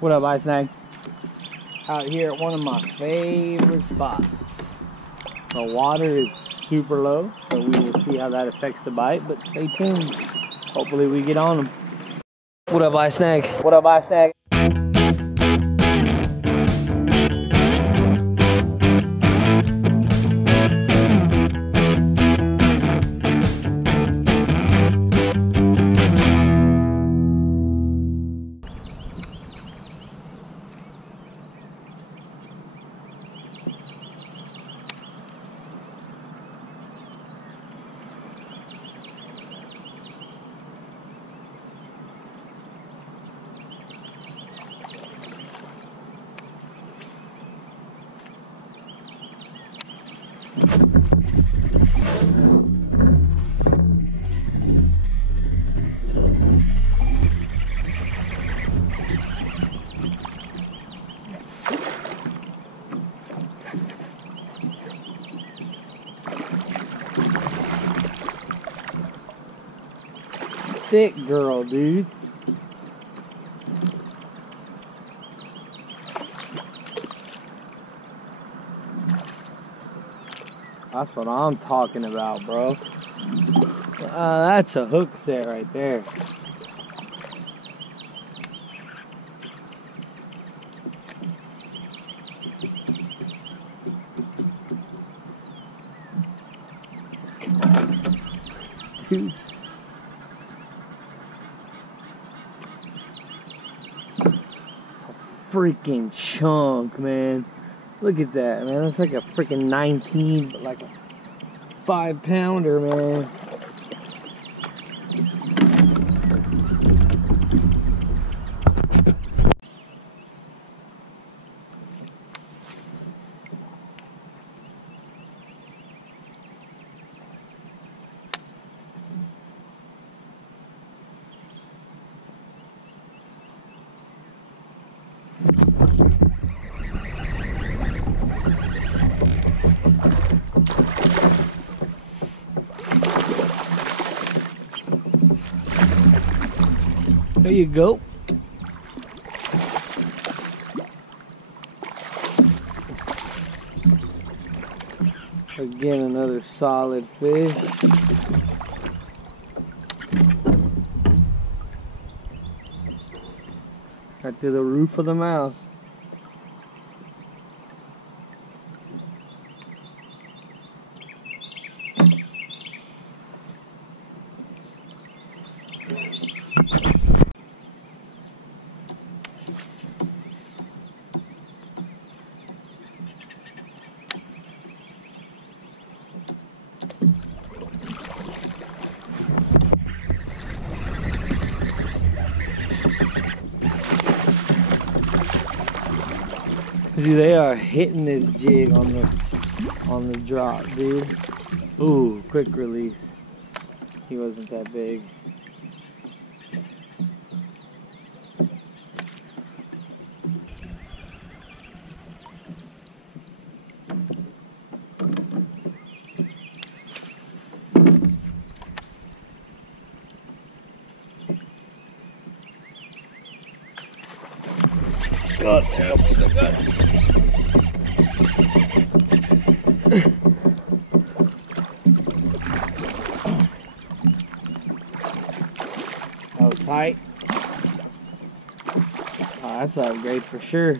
What up, Ice Snag? Out here at one of my favorite spots. The water is super low, so we will see how that affects the bite, but stay tuned. Hopefully we get on them. What up, Ice Snag? What up, Ice Snag? Thick girl, dude. That's what I'm talking about, bro. That's a hook set right there. Dude. Freaking chunk, man. Look at that, man. That's like a freaking 19, but like a 5-pounder, man. There you go. Again, another solid fish. Right through the roof of the mouth. Dude, they are hitting this jig on the drop, dude. Ooh, quick release. He wasn't that big. God, help with the gut. That was tight. Oh, that's an upgrade for sure.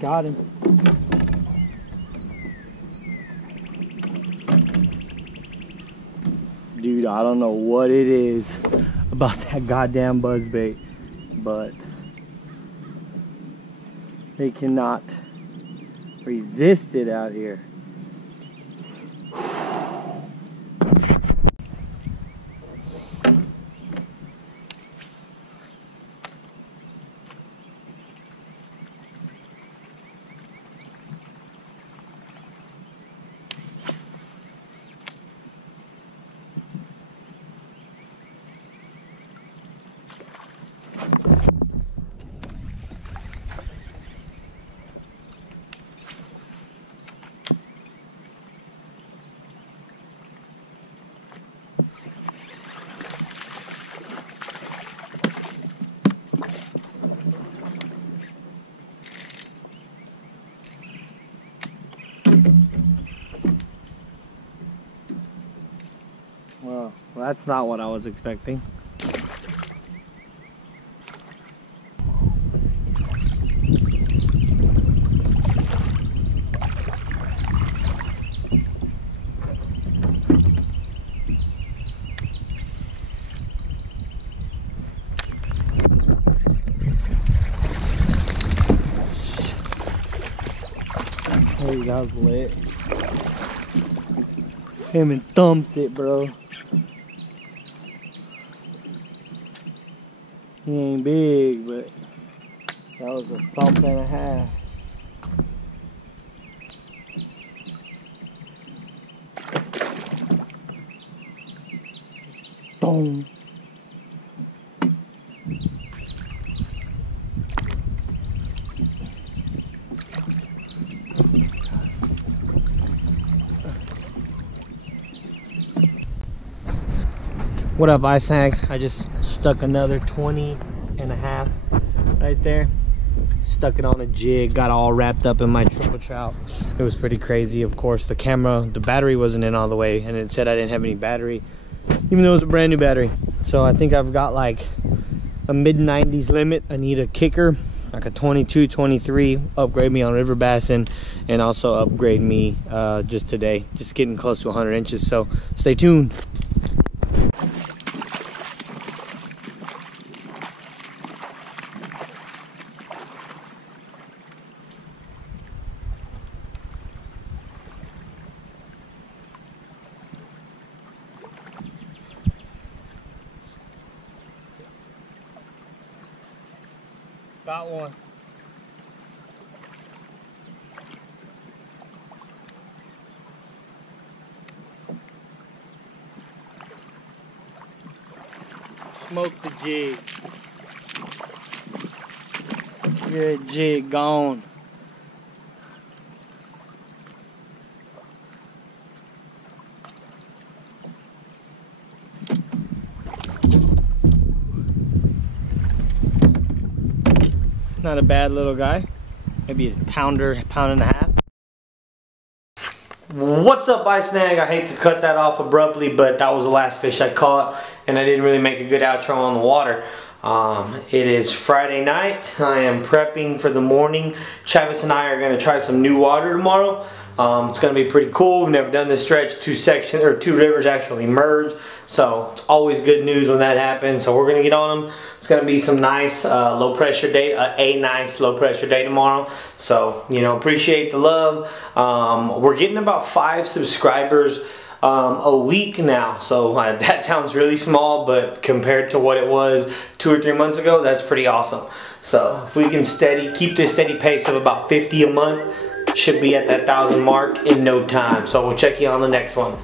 Got him. Dude, I don't know what it is about that goddamn buzzbait, but they cannot resist it out here. Well, that's not what I was expecting. Hey, that was lit. Came and thumped it, bro. He ain't big, but that was a thump and a half. Boom. What up, iSnag? I just stuck another 20 and a half right there. Stuck it on a jig, got all wrapped up in my triple trout. It was pretty crazy. Of course, the camera, the battery wasn't in all the way, and it said I didn't have any battery, even though it was a brand new battery. So I think I've got like a mid-90s limit. I need a kicker, like a 22, 23, upgrade me on river bass, and also upgrade me just today. Just getting close to 100 inches, so stay tuned. Got one. Smoke the jig. Good jig gone. Not a bad little guy. Maybe a pounder, pound and a half. What's up, iSnag? I hate to cut that off abruptly, but that was the last fish I caught, and I didn't really make a good outro on the water. It is Friday night. I am prepping for the morning. Travis and I are going to try some new water tomorrow. It's going to be pretty cool. We've never done this stretch. Two rivers actually merge, so it's always good news when that happens. So we're going to get on them. It's going to be some nice low pressure day, a nice low pressure day tomorrow. So, you know, appreciate the love. We're getting about 5 subscribers a week now, so that sounds really small, but compared to what it was 2 or 3 months ago, that's pretty awesome. So if we can keep this steady pace of about 50 a month, should be at that 1,000 mark in no time. So we'll check you on the next one.